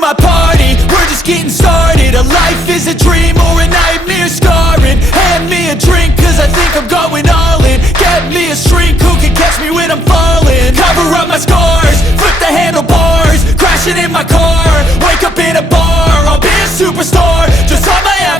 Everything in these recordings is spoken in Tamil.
my party, we're just getting started. A life is a dream or a nightmare scarring. Hand me a drink cause I think I'm going all in. Get me a shrink who can catch me when I'm falling? Cover up my scars, flip the handlebars Crashing in my car, wake up in a bar I'll be a superstar, just on my avatar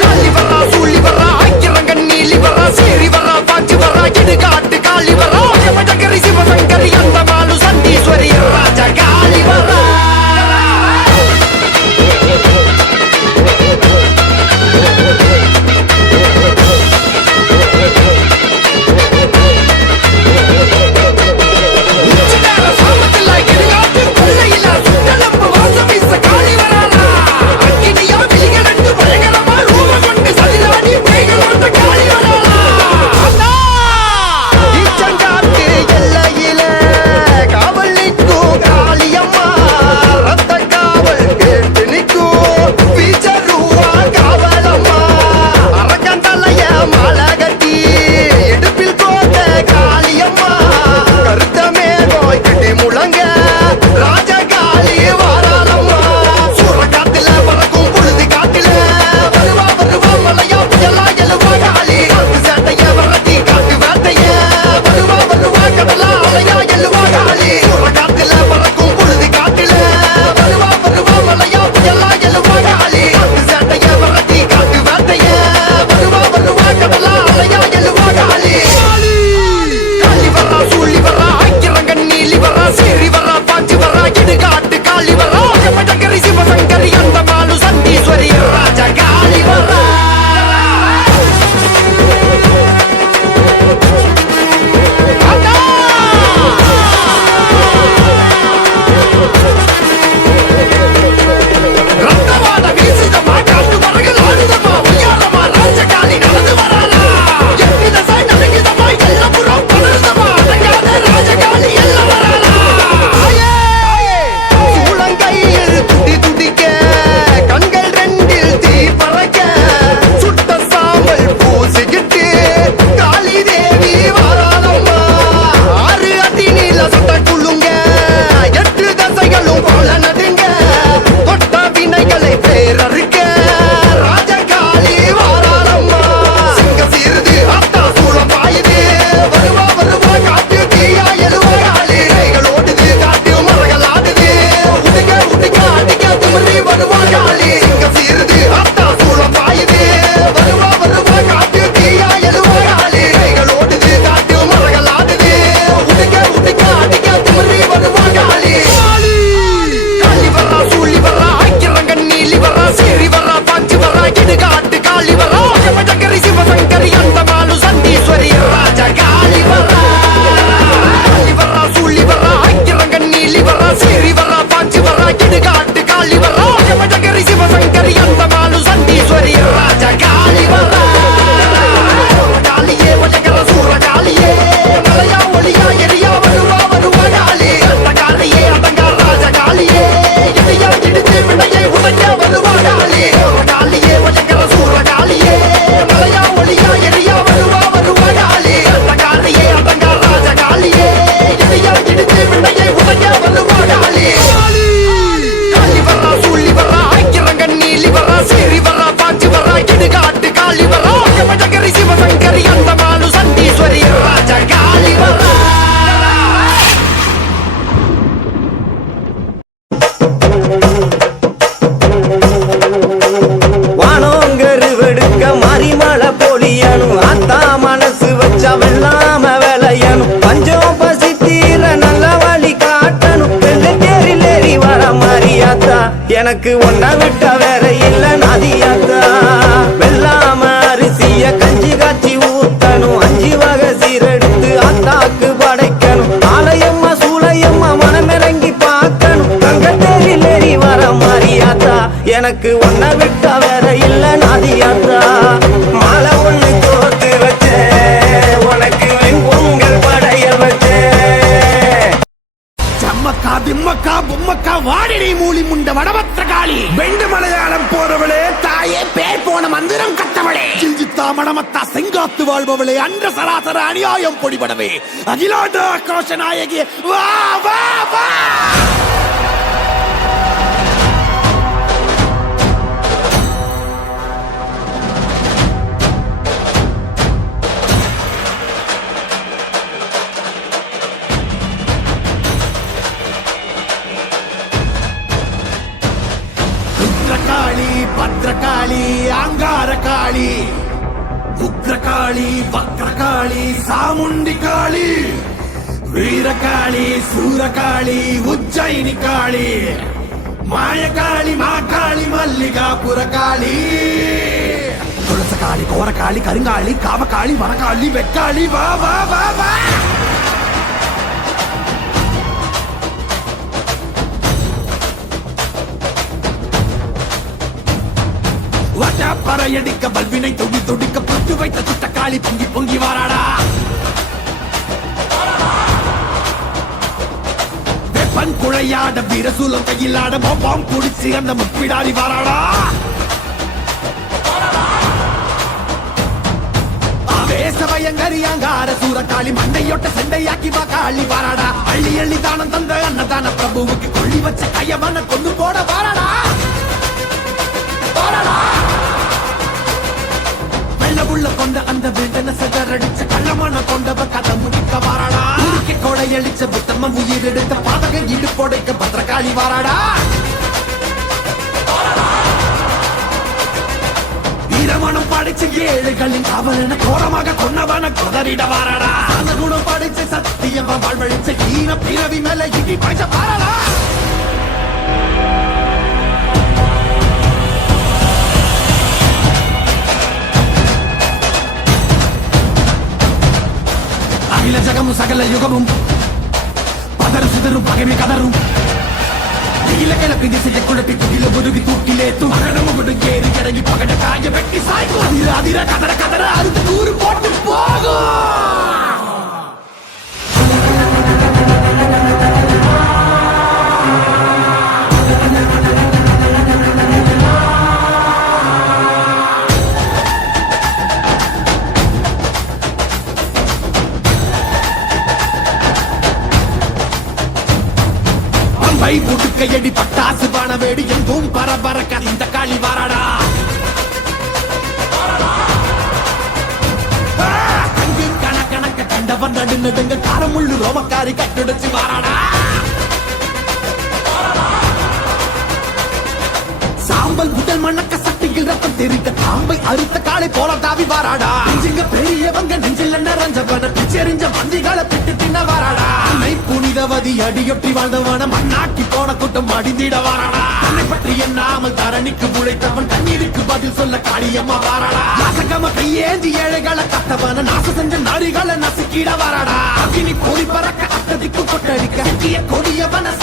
காலி வரா சூழி வரா ஆக்கிறங்க நீலி வரா சேரி வரா பாஞ்சு வரா எடுக்காது எனக்கு ஒன்ன விட்ட வேற இல்ல நதியாத்தா வெள்ளாம அரிசிய கஞ்சி காய்ச்சி ஊத்தணும். அஞ்சு வகை சீரெடுத்து அத்தாக்கு படைக்கணும். ஆலயம்மா சூளையம்மா மனமிறங்கி பார்க்கணும். தங்கத்தேரில் ஏறி வர மாறியாத்தா எனக்கு வாடிடி மூலி முண்ட வடபத்திர காளி வெண்டு மலையாளம் போறவளே தாயே பேர் போன மந்திரம் கட்டவளே. சிஞ்சித்தா மணமத்தா செங்காத்து வாழ்பவளே அன்ற சராசர அநியாயம் பொடிபடவே. அகிலாண்ட ஆக்ரோஷ நாயகி வா வா வா! భద్రకాళి వక్రకాళి సాముండి కాళి వీరకాళి సూరకాళి ఉజ్జయిని కాళి మాయకాళి మా కాళి మల్లిగాపురకాళి తులసకాళి కోరకాళి కరింగాళి కామకాళి వరకాళి వెక్కాళి వా వా వా వా. பறையடிக்க பல்வினை துடி துடிக்க புட்டு வைத்த சுட்ட காளி பொங்கி பொங்கி வாராடா. வெப்பன் குழையாட வீரசூலம் கையிலாட மொப்பாம் குடிச்சு அந்த முப்பிடாரி வாராடா. ஆவேசவயங்கரியாங்கார சூரக்காளி மண்டையொட்ட செண்டையாக்கி வா காளி வாராடா. அள்ளி அள்ளி தானம் தந்த அன்னதான பிரபுவுக்கு கொள்ளி வச்ச கையமான கொண்டு செதறடிச்ச கள்ளமான கொண்டவ கதை முடிக்க வாராடா. உருக்கி கொடையடிச்ச புத்தம்ம உயிர் எடுத்த பாதக இடு கொடைக்க பத்திரகாளி வாராடா. வீரமணம் படைச்ச ஏழைகளின் காவலன கோரமாக கொன்னவன குதறிட வாராடா. அந்த குணம் படைச்ச சத்தியமா வாழ்வழிச்ச ஈன பிறவி மேல இடி பாய்ச்ச பாராடா. அகில ஜகமும் சகல யுகமும் பதறு சிதறும் பகைமை கதறும் நீல கிளப்பி திசையை குழப்பி துகில முருகி தூக்கிலே துமகனம் முகடு கிடங்கி பகட காய வெட்டி சாய்க்கும் அதிர அதிர கதற கதற அறுத்து நூறு போட்டு போகும் கணக்கணக்க கண்டவன் காரமுள்ளு ரோமக்காரி கட்டுடைச்சு வாராடா சாம்பல் உடல் மண்ணக்க நெஞ்சில் ரத்தம் தெரிக்க தாம்பை அறுத்த காலை போல தாவி வாராடா. நெஞ்சுங்க பெரியவங்க நெஞ்சில் நிறைஞ்சவன பிச்செறிஞ்ச மந்திகளை பிட்டு தின்ன வாராடா. அன்னை புனிதவதி அடியொட்டி வாழ்ந்தவன மண்ணாக்கி போன கூட்டம் அடிந்திட வாராடா. அன்னை பற்றி எண்ணாமல் தரணிக்கு உழைத்தவன் தண்ணீருக்கு பதில் சொல்ல காளியம்மா வாராடா. நாசகம கையேந்தி ஏழைகளை கத்தவன நாச செஞ்ச நாரிகளை நசுக்கிட வாராடா. அக்கினி பொறி பறக்க அத்ததிக்கு கொட்டடிக்க கொடியவன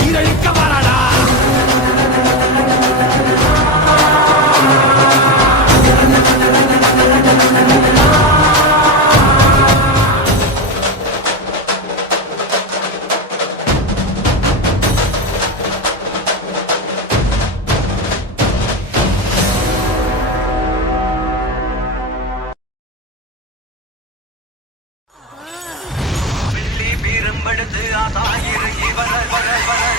வெள்ளி பீரம்பெடுத்து ஆதாயிரு இவர வர வர